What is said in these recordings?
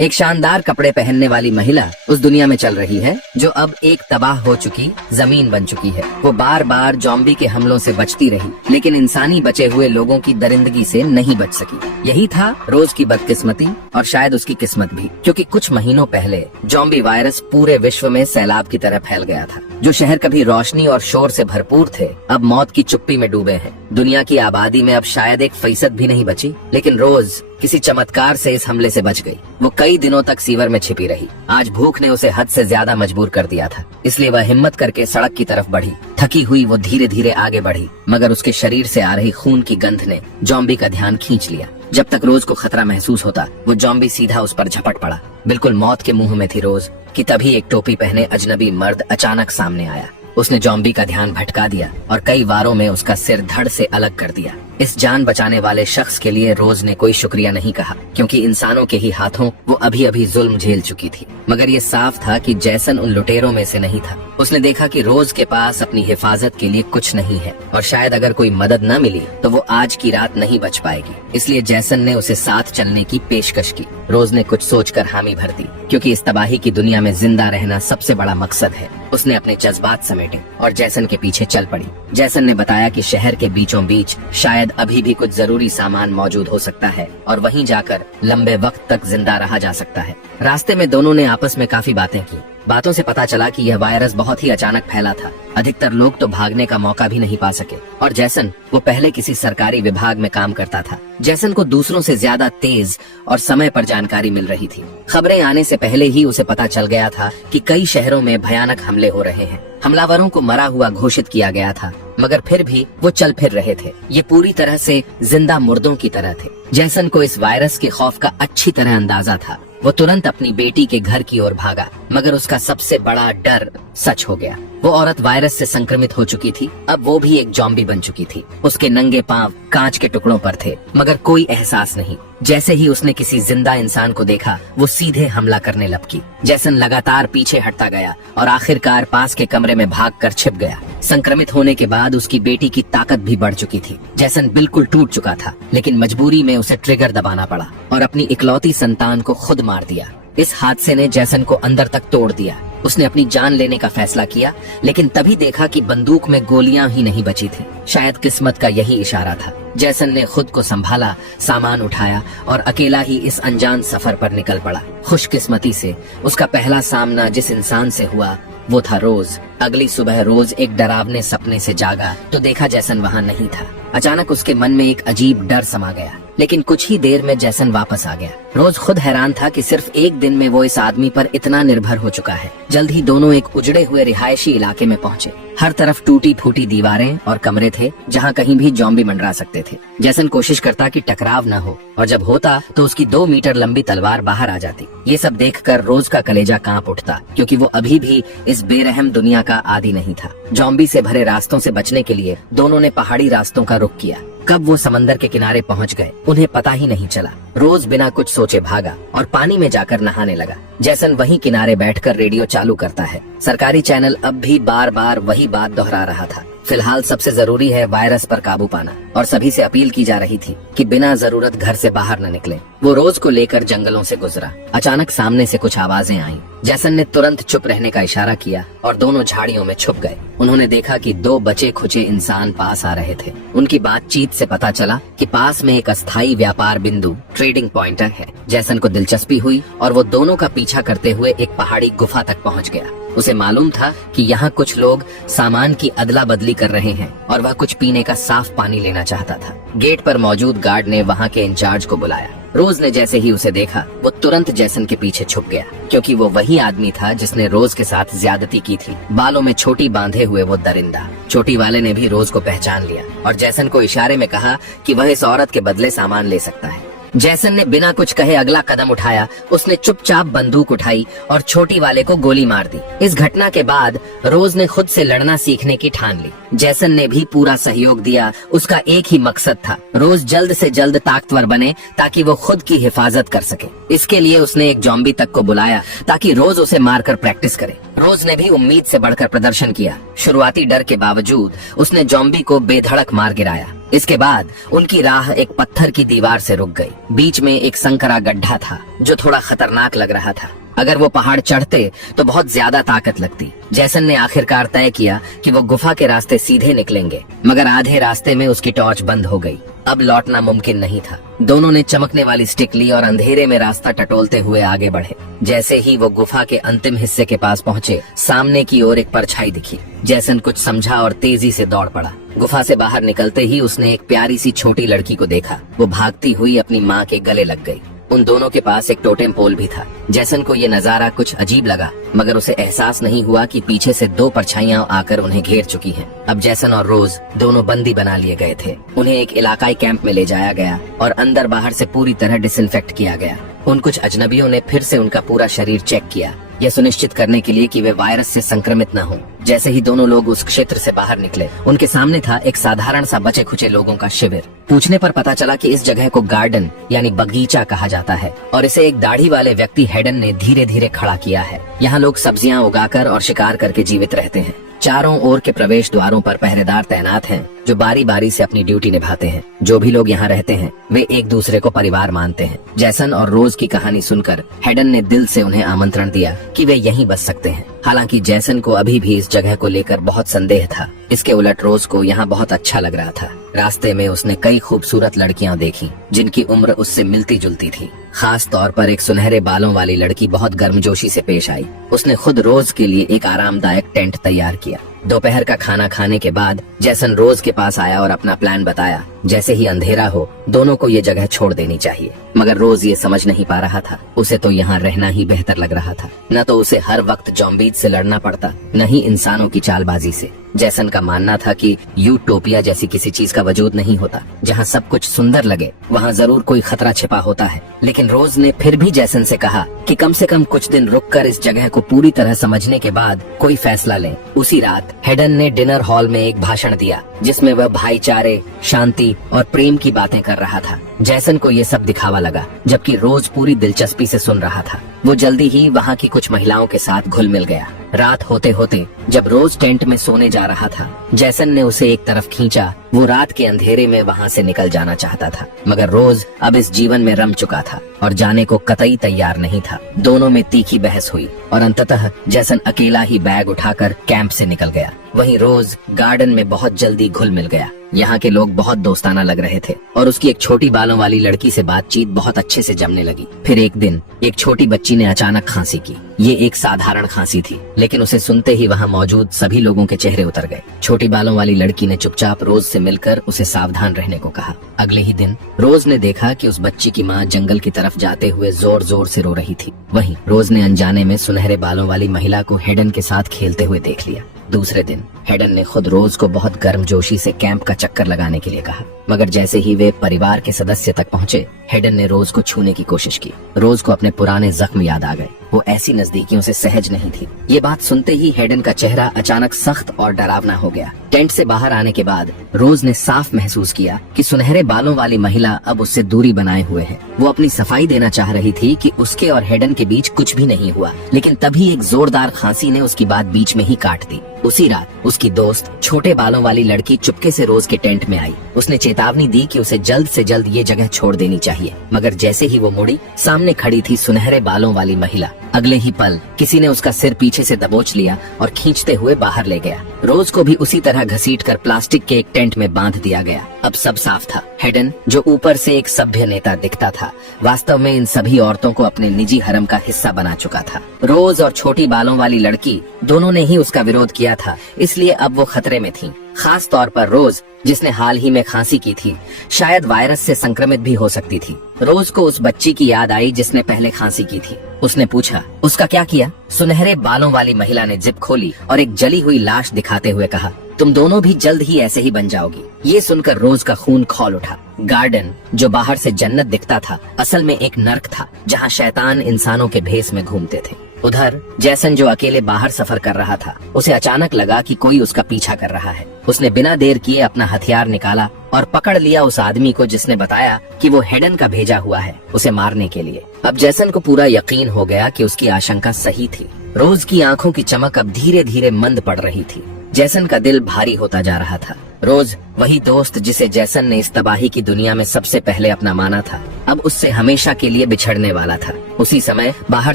एक शानदार कपड़े पहनने वाली महिला उस दुनिया में चल रही है जो अब एक तबाह हो चुकी जमीन बन चुकी है। वो बार बार ज़ॉम्बी के हमलों से बचती रही, लेकिन इंसानी बचे हुए लोगों की दरिंदगी से नहीं बच सकी। यही था रोज की बदकिस्मती और शायद उसकी किस्मत भी, क्योंकि कुछ महीनों पहले ज़ॉम्बी वायरस पूरे विश्व में सैलाब की तरह फैल गया था। जो शहर कभी रोशनी और शोर से भरपूर थे, अब मौत की चुप्पी में डूबे हैं। दुनिया की आबादी में अब शायद 1% भी नहीं बची, लेकिन रोज किसी चमत्कार से इस हमले से बच गई। वो कई दिनों तक सीवर में छिपी रही। आज भूख ने उसे हद से ज्यादा मजबूर कर दिया था, इसलिए वह हिम्मत करके सड़क की तरफ बढ़ी। थकी हुई वो धीरे धीरे आगे बढ़ी, मगर उसके शरीर से आ रही खून की गंध ने ज़ॉम्बी का ध्यान खींच लिया। जब तक रोज को खतरा महसूस होता, वो ज़ॉम्बी सीधा उस पर झपट पड़ा। बिल्कुल मौत के मुंह में थी रोज कि तभी एक टोपी पहने अजनबी मर्द अचानक सामने आया। उसने ज़ॉम्बी का ध्यान भटका दिया और कई वारों में उसका सिर धड़ से अलग कर दिया। इस जान बचाने वाले शख्स के लिए रोज ने कोई शुक्रिया नहीं कहा, क्योंकि इंसानों के ही हाथों वो अभी अभी जुल्म झेल चुकी थी। मगर ये साफ था कि जैसन उन लुटेरों में से नहीं था। उसने देखा कि रोज के पास अपनी हिफाजत के लिए कुछ नहीं है, और शायद अगर कोई मदद न मिली तो वो आज की रात नहीं बच पाएगी। इसलिए जैसन ने उसे साथ चलने की पेशकश की। रोज ने कुछ सोचकर हामी भर दी, क्योंकि इस तबाही की दुनिया में जिंदा रहना सबसे बड़ा मकसद है। उसने अपने जज्बात समेटे और जैसन के पीछे चल पड़ी। जैसन ने बताया कि शहर के बीचों बीच शायद अभी भी कुछ जरूरी सामान मौजूद हो सकता है, और वहीं जाकर लंबे वक्त तक जिंदा रहा जा सकता है। रास्ते में दोनों ने आपस में काफी बातें की। बातों से पता चला कि यह वायरस बहुत ही अचानक फैला था। अधिकतर लोग तो भागने का मौका भी नहीं पा सके, और जैसन वो पहले किसी सरकारी विभाग में काम करता था। जैसन को दूसरों से ज्यादा तेज और समय पर जानकारी मिल रही थी। खबरें आने से पहले ही उसे पता चल गया था कि कई शहरों में भयानक हमले हो रहे हैं। हमलावरों को मरा हुआ घोषित किया गया था, मगर फिर भी वो चल फिर रहे थे। ये पूरी तरह से जिंदा मुर्दों की तरह थे। जैसन को इस वायरस के खौफ का अच्छी तरह अंदाजा था। वो तुरंत अपनी बेटी के घर की ओर भागा, मगर उसका सबसे बड़ा डर सच हो गया। वो औरत वायरस से संक्रमित हो चुकी थी। अब वो भी एक ज़ॉम्बी बन चुकी थी। उसके नंगे पांव कांच के टुकड़ों पर थे, मगर कोई एहसास नहीं। जैसे ही उसने किसी जिंदा इंसान को देखा, वो सीधे हमला करने लपकी। जैसन लगातार पीछे हटता गया और आखिरकार पास के कमरे में भागकर छिप गया। संक्रमित होने के बाद उसकी बेटी की ताकत भी बढ़ चुकी थी। जैसन बिल्कुल टूट चुका था, लेकिन मजबूरी में उसे ट्रिगर दबाना पड़ा और अपनी इकलौती संतान को खुद मार दिया। इस हादसे ने जैसन को अंदर तक तोड़ दिया। उसने अपनी जान लेने का फैसला किया, लेकिन तभी देखा कि बंदूक में गोलियां ही नहीं बची थी। शायद किस्मत का यही इशारा था। जैसन ने खुद को संभाला, सामान उठाया और अकेला ही इस अनजान सफर पर निकल पड़ा। खुशकिस्मती से उसका पहला सामना जिस इंसान से हुआ वो था रोज। अगली सुबह रोज एक डरावने सपने से जागा तो देखा जैसन वहाँ नहीं था। अचानक उसके मन में एक अजीब डर समा गया, लेकिन कुछ ही देर में जैसन वापस आ गया। रोज खुद हैरान था कि सिर्फ एक दिन में वो इस आदमी पर इतना निर्भर हो चुका है। जल्द ही दोनों एक उजड़े हुए रिहायशी इलाके में पहुंचे। हर तरफ टूटी फूटी दीवारें और कमरे थे, जहां कहीं भी ज़ॉम्बी मंडरा सकते थे। जैसन कोशिश करता कि टकराव न हो, और जब होता तो उसकी 2 मीटर लंबी तलवार बाहर आ जाती। ये सब देखकर रोज का कलेजा कांप उठता, क्योंकि वो अभी भी इस बेरहम दुनिया का आदी नहीं था। ज़ॉम्बी से भरे रास्तों से बचने के लिए दोनों ने पहाड़ी रास्तों का रुख किया। कब वो समंदर के किनारे पहुंच गए, उन्हें पता ही नहीं चला। रोज बिना कुछ सोचे भागा और पानी में जाकर नहाने लगा। जैसन वहीं किनारे बैठकर रेडियो चालू करता है। सरकारी चैनल अब भी बार बार वही बात दोहरा रहा था। फिलहाल सबसे जरूरी है वायरस पर काबू पाना, और सभी से अपील की जा रही थी कि बिना जरूरत घर से बाहर न निकलें। वो रोज को लेकर जंगलों से गुजरा। अचानक सामने से कुछ आवाजें आईं। जैसन ने तुरंत चुप रहने का इशारा किया और दोनों झाड़ियों में छुप गए। उन्होंने देखा कि 2 बचे खुचे इंसान पास आ रहे थे। उनकी बातचीत से पता चला कि पास में एक अस्थायी व्यापार बिंदु ट्रेडिंग पॉइंट है। जैसन को दिलचस्पी हुई और वो दोनों का पीछा करते हुए एक पहाड़ी गुफा तक पहुंच गया। उसे मालूम था कि यहाँ कुछ लोग सामान की अदला बदली कर रहे हैं, और वह कुछ पीने का साफ पानी लेना चाहता था। गेट पर मौजूद गार्ड ने वहाँ के इंचार्ज को बुलाया। रोज ने जैसे ही उसे देखा, वो तुरंत जैसन के पीछे छुप गया, क्योंकि वो वही आदमी था जिसने रोज के साथ ज्यादती की थी। बालों में छोटी बांधे हुए वो दरिंदा। चोटी वाले ने भी रोज को पहचान लिया और जैसन को इशारे में कहा कि वह इस औरत के बदले सामान ले सकता है। जैसन ने बिना कुछ कहे अगला कदम उठाया। उसने चुपचाप बंदूक उठाई और छोटी वाले को गोली मार दी। इस घटना के बाद रोज ने खुद से लड़ना सीखने की ठान ली। जैसन ने भी पूरा सहयोग दिया। उसका एक ही मकसद था, रोज जल्द से जल्द ताकतवर बने ताकि वो खुद की हिफाजत कर सके। इसके लिए उसने एक जॉम्बी तक को बुलाया ताकि रोज उसे मारकर प्रैक्टिस करे। रोज ने भी उम्मीद से बढ़कर प्रदर्शन किया। शुरुआती डर के बावजूद उसने जॉम्बी को बेधड़क मार गिराया। इसके बाद उनकी राह एक पत्थर की दीवार से रुक गई। बीच में एक संकरा गड्ढा था जो थोड़ा खतरनाक लग रहा था। अगर वो पहाड़ चढ़ते तो बहुत ज्यादा ताकत लगती। जैसन ने आखिरकार तय किया कि वो गुफा के रास्ते सीधे निकलेंगे, मगर आधे रास्ते में उसकी टॉर्च बंद हो गई। अब लौटना मुमकिन नहीं था। दोनों ने चमकने वाली स्टिक ली और अंधेरे में रास्ता टटोलते हुए आगे बढ़े। जैसे ही वो गुफा के अंतिम हिस्से के पास पहुँचे, सामने की ओर एक परछाई दिखी। जैसन कुछ समझा और तेजी से दौड़ पड़ा। गुफा से बाहर निकलते ही उसने एक प्यारी सी छोटी लड़की को देखा। वो भागती हुई अपनी माँ के गले लग गई। उन दोनों के पास एक टोटेम पोल भी था। जैसन को ये नजारा कुछ अजीब लगा, मगर उसे एहसास नहीं हुआ कि पीछे से दो परछाइयां आकर उन्हें घेर चुकी हैं। अब जैसन और रोज दोनों बंदी बना लिए गए थे। उन्हें एक इलाकाई कैंप में ले जाया गया और अंदर बाहर से पूरी तरह डिसइंफेक्ट किया गया। उन कुछ अजनबियों ने फिर से उनका पूरा शरीर चेक किया, यह सुनिश्चित करने के लिए कि वे वायरस से संक्रमित न हों। जैसे ही दोनों लोग उस क्षेत्र से बाहर निकले, उनके सामने था एक साधारण सा बचे खुचे लोगों का शिविर। पूछने पर पता चला कि इस जगह को गार्डन यानी बगीचा कहा जाता है और इसे एक दाढ़ी वाले व्यक्ति हेडन ने धीरे धीरे खड़ा किया है। यहाँ लोग सब्जियाँ उगाकर और शिकार करके जीवित रहते हैं। चारों ओर के प्रवेश द्वारों पर पहरेदार तैनात हैं जो बारी बारी से अपनी ड्यूटी निभाते हैं। जो भी लोग यहाँ रहते हैं वे एक दूसरे को परिवार मानते हैं। जैसन और रोज की कहानी सुनकर हेडन ने दिल से उन्हें आमंत्रण दिया कि वे यहीं बस सकते हैं। हालांकि जैसन को अभी भी इस जगह को लेकर बहुत संदेह था। इसके उलट रोज को यहाँ बहुत अच्छा लग रहा था। रास्ते में उसने कई खूबसूरत लड़कियां देखी जिनकी उम्र उससे मिलती जुलती थी। खास तौर पर एक सुनहरे बालों वाली लड़की बहुत गर्मजोशी से पेश आई। उसने खुद रोज के लिए एक आरामदायक टेंट तैयार किया। दोपहर का खाना खाने के बाद जैसन रोज के पास आया और अपना प्लान बताया। जैसे ही अंधेरा हो, दोनों को ये जगह छोड़ देनी चाहिए, मगर रोज ये समझ नहीं पा रहा था। उसे तो यहाँ रहना ही बेहतर लग रहा था। न तो उसे हर वक्त जॉम्बीज से लड़ना पड़ता, न ही इंसानों की चालबाजी से। जैसन का मानना था कि यूटोपिया जैसी किसी चीज का वजूद नहीं होता। जहाँ सब कुछ सुंदर लगे वहाँ जरूर कोई खतरा छिपा होता है। लेकिन रोज ने फिर भी जैसन से कहा कि कम से कम कुछ दिन रुककर इस जगह को पूरी तरह समझने के बाद कोई फैसला लें। उसी रात हेडन ने डिनर हॉल में एक भाषण दिया जिसमें वह भाईचारे, शांति और प्रेम की बातें कर रहा था। जैसन को ये सब दिखावा लगा, जबकि रोज पूरी दिलचस्पी से सुन रहा था। वो जल्दी ही वहाँ की कुछ महिलाओं के साथ घुल मिल गया। रात होते होते जब रोज टेंट में सोने जा रहा था, जैसन ने उसे एक तरफ खींचा। वो रात के अंधेरे में वहाँ से निकल जाना चाहता था, मगर रोज अब इस जीवन में रम चुका था और जाने को कतई तैयार नहीं था। दोनों में तीखी बहस हुई और अंततः जैसन अकेला ही बैग उठाकर कैंप से निकल गया। वहीं रोज गार्डन में बहुत जल्दी घुल मिल गया। यहाँ के लोग बहुत दोस्ताना लग रहे थे और उसकी एक छोटी बालों वाली लड़की से बातचीत बहुत अच्छे से जमने लगी। फिर एक दिन एक छोटी बच्ची ने अचानक खांसी की। ये एक साधारण खांसी थी, लेकिन उसे सुनते ही वहाँ मौजूद सभी लोगों के चेहरे उतर गए। छोटी बालों वाली लड़की ने चुपचाप रोज से मिलकर उसे सावधान रहने को कहा। अगले ही दिन रोज ने देखा कि उस बच्ची की माँ जंगल की तरफ जाते हुए जोर जोर से रो रही थी। वहीं रोज ने अनजाने में सुनहरे बालों वाली महिला को हेडन के साथ खेलते हुए देख लिया। दूसरे दिन हेडन ने खुद रोज को बहुत गर्मजोशी से कैंप का चक्कर लगाने के लिए कहा, मगर जैसे ही वे परिवार के सदस्य तक पहुँचे, हेडन ने रोज को छूने की कोशिश की। रोज को अपने पुराने जख्म याद आ गए। वो ऐसी नजदीकियों से सहज नहीं थी। ये बात सुनते ही हेडन का चेहरा अचानक सख्त और डरावना हो गया। टेंट से बाहर आने के बाद रोज ने साफ महसूस किया कि सुनहरे बालों वाली महिला अब उससे दूरी बनाए हुए है। वो अपनी सफाई देना चाह रही थी कि उसके और हेडन के बीच कुछ भी नहीं हुआ, लेकिन तभी एक जोरदार खांसी ने उसकी बात बीच में ही काट दी। उसी रात उसकी दोस्त छोटे बालों वाली लड़की चुपके से रोज के टेंट में आई। उसने चेतावनी दी कि उसे जल्द से जल्द ये जगह छोड़ देनी चाहिए, मगर जैसे ही वो मुड़ी, सामने खड़ी थी सुनहरे बालों वाली महिला। अगले ही पल किसी ने उसका सिर पीछे से दबोच लिया और खींचते हुए बाहर ले गया। रोज को भी उसी तरह घसीटकर प्लास्टिक के एक टेंट में बांध दिया गया। अब सब साफ था। हेडन, जो ऊपर से एक सभ्य नेता दिखता था, वास्तव में इन सभी औरतों को अपने निजी हरम का हिस्सा बना चुका था। रोज और छोटी बालों वाली लड़की दोनों ने ही उसका विरोध किया था, इसलिए अब वो खतरे में थी। खास तौर पर रोज, जिसने हाल ही में खांसी की थी, शायद वायरस से संक्रमित भी हो सकती थी। रोज को उस बच्ची की याद आई जिसने पहले खांसी की थी। उसने पूछा, उसका क्या किया? सुनहरे बालों वाली महिला ने जिप खोली और एक जली हुई लाश दिखाते हुए कहा, तुम दोनों भी जल्द ही ऐसे ही बन जाओगी। ये सुनकर रोज का खून खौल उठा। गार्डन, जो बाहर से जन्नत दिखता था, असल में एक नर्क था जहाँ शैतान इंसानों के भेस में घूमते थे। उधर जैसन जो अकेले बाहर सफर कर रहा था, उसे अचानक लगा कि कोई उसका पीछा कर रहा है। उसने बिना देर किए अपना हथियार निकाला और पकड़ लिया उस आदमी को जिसने बताया कि वो हेडन का भेजा हुआ है उसे मारने के लिए। अब जैसन को पूरा यकीन हो गया कि उसकी आशंका सही थी। रोज की आंखों की चमक अब धीरे धीरे मंद पड़ रही थी। जैसन का दिल भारी होता जा रहा था। रोज, वही दोस्त जिसे जैसन ने इस तबाही की दुनिया में सबसे पहले अपना माना था, अब उससे हमेशा के लिए बिछड़ने वाला था। उसी समय बाहर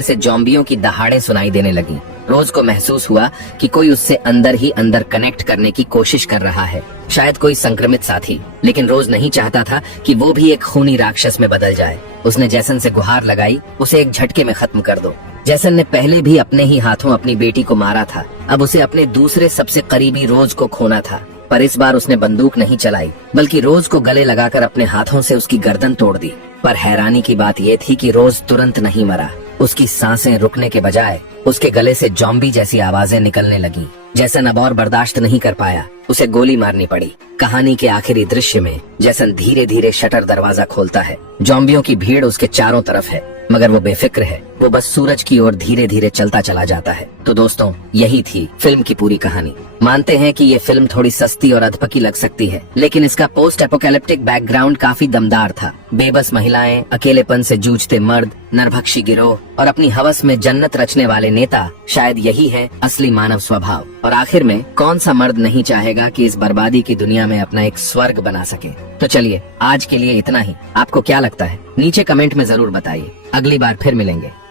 से जॉम्बियों की दहाड़ें सुनाई देने लगी। रोज को महसूस हुआ कि कोई उससे अंदर ही अंदर कनेक्ट करने की कोशिश कर रहा है, शायद कोई संक्रमित साथी। लेकिन रोज नहीं चाहता था कि वो भी एक खूनी राक्षस में बदल जाए। उसने जैसन से गुहार लगाई, उसे एक झटके में खत्म कर दो। जैसन ने पहले भी अपने ही हाथों अपनी बेटी को मारा था, अब उसे अपने दूसरे सबसे करीबी रोज को खोना था। पर इस बार उसने बंदूक नहीं चलाई, बल्कि रोज को गले लगाकर अपने हाथों से उसकी गर्दन तोड़ दी। पर हैरानी की बात यह थी कि रोज तुरंत नहीं मरा। उसकी सांसें रुकने के बजाय उसके गले से जॉम्बी जैसी आवाजें निकलने लगी। जैसन अब और बर्दाश्त नहीं कर पाया, उसे गोली मारनी पड़ी। कहानी के आखिरी दृश्य में जैसन धीरे धीरे शटर दरवाजा खोलता है। जॉम्बियों की भीड़ उसके चारों तरफ है, मगर वो बेफिक्र है। वो बस सूरज की ओर धीरे धीरे चलता चला जाता है। तो दोस्तों, यही थी फिल्म की पूरी कहानी। मानते हैं कि ये फिल्म थोड़ी सस्ती और अधपकी लग सकती है, लेकिन इसका पोस्ट एपोकैलिप्टिक बैकग्राउंड काफी दमदार था। बेबस महिलाएं, अकेलेपन से जूझते मर्द, नरभक्षी गिरोह और अपनी हवस में जन्नत रचने वाले नेता, शायद यही है असली मानव स्वभाव। और आखिर में कौन सा मर्द नहीं चाहेगा कि इस बर्बादी की दुनिया में अपना एक स्वर्ग बना सके। तो चलिए, आज के लिए इतना ही। आपको क्या लगता है नीचे कमेंट में जरूर बताइए। अगली बार फिर मिलेंगे।